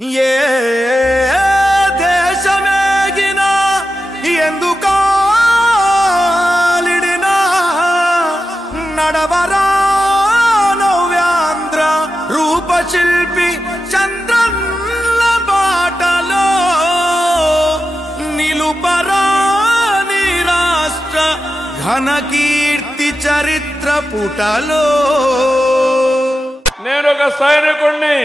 ఏ దేశమేగినా ఎందుకాలిడినా నడవరా నవ్యాంధ్ర రూపశిల్పి చంద్రన్న బాటలో నిలుపరా నీ రాష్ట్ర ఘన కీర్తి చరిత్ర పుటలో. నేను ఒక సైనికుణ్ణి,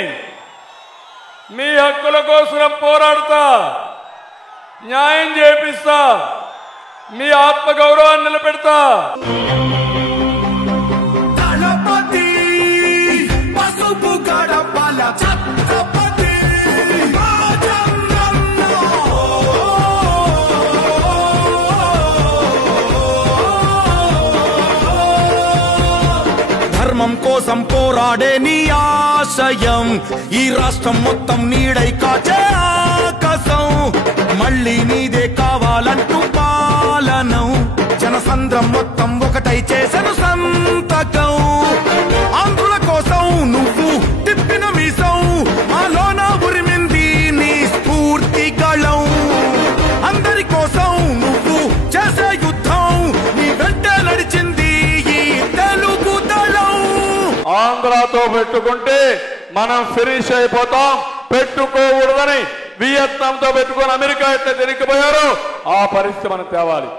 మీ హక్కుల కోసం పోరాడుతా, న్యాయం చేపిస్తా, మీ ఆత్మగౌరవాన్ని నిలబెడతా. దళపతి పసుపు గడపల ఛత్రపతి ధర్మం కోసం పోరాడే నీ ఆశయం ఈ రాష్ట్రం మొత్తం నీడై కాచే ఆకాశం. మళ్ళీ నీదే కావాలంటూ పాలనం జనసంద్రం మొత్తం ఒకటై చేసెను సంతకం. ఆంధ్రుల కోసం నువ్వు తిప్పిన మీసం మాలోన ఉరిమింది నీ స్ఫూర్తి గళం. అందరి కోసం నువ్వు చేసే యుద్ధం నీ వెంటే నడిచింది ఈ తెలుగు దళం. ఆంధ్రాతో పెట్టుకుంటే మనం ఫినిష్ అయిపోతాం, పెట్టుకోకూడదని వియత్నాంతో పెట్టుకొని అమెరికా ఎట్లా తిరిగిపోయారో ఆ పరిస్థితి మనం తేవాలి.